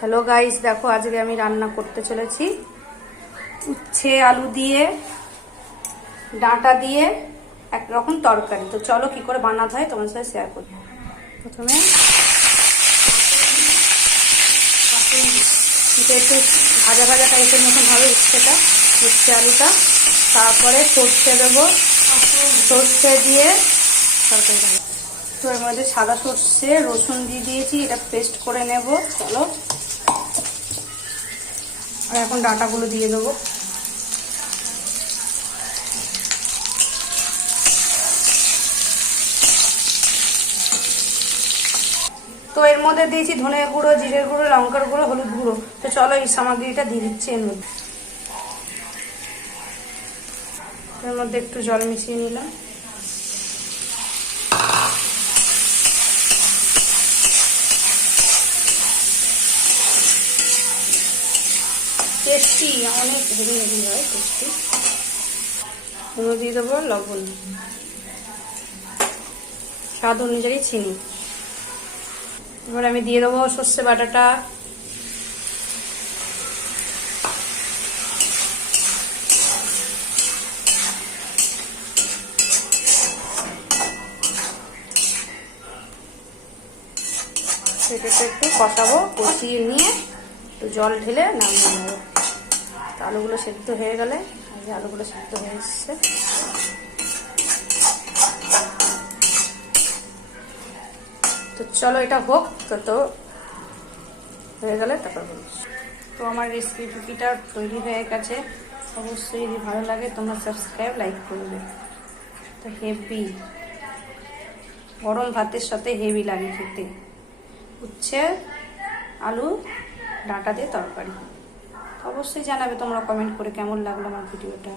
Hello guys, দেখো আজকে আমি রান্না করতে চলেছি উচ্ছে আলু দিয়ে ডাঁটা দিয়ে একরকম তরকারি। তো চলো কি করে বানাতে হয় তোমার সাথে শেয়ার করি। প্রথমে একটু ভাজা ভাজা টাইপের মতন হবে উচ্ছে আলুটা। তারপরে সর্ষে দেবো, সর্ষে দিয়ে তরকারি দেবো। তো এর মধ্যে সাদা সর্ষে রসুন দিয়ে দিয়েছি, এটা পেস্ট করে নেব। চলো, আর এখন ডাঁটাগুলো দিয়ে দেবো। তো এর মধ্যে দিয়েছি ধনে গুঁড়ো, জিরের গুঁড়ো, লঙ্কার গুঁড়ো, হলুদ গুঁড়ো। তো চলো এই সামগ্রীটা দিয়ে দিচ্ছি এর মধ্যে। এর মধ্যে একটু জল মিশিয়ে নিলাম। টেস্টি, অনেক হেভি হেভি হয় টেস্টি। এর দিয়ে দেবো লবণ, স্বাদ অনুযায়ী চিনি। এবার আমি দিয়ে দেবো সর্ষে বাটাটা, সেটাকে একটু কষাবো, কষিয়ে নিয়ে একটু জল ঢেলে নামিয়ে নেবো। তো আলুগুলো সেদ্ধ হয়ে গেলে, আলুগুলো সেদ্ধ হয়ে এসছে, তো চলো এটা হোক। তো হয়ে গেলে তারপর বলছি। তো আমার রেসিপিটা তৈরি হয়ে গেছে। অবশ্যই যদি ভালো লাগে তোমরা সাবস্ক্রাইব লাইক করবে। তো হেভি গরম ভাতের সাথে হেভি লাগে খেতে উচ্ছে আলু ডাঁটা দিয়ে তরকারি। অবশ্যই জানাবে তোমরা কমেন্ট করে কেমন লাগলো আমার ভিডিওটা।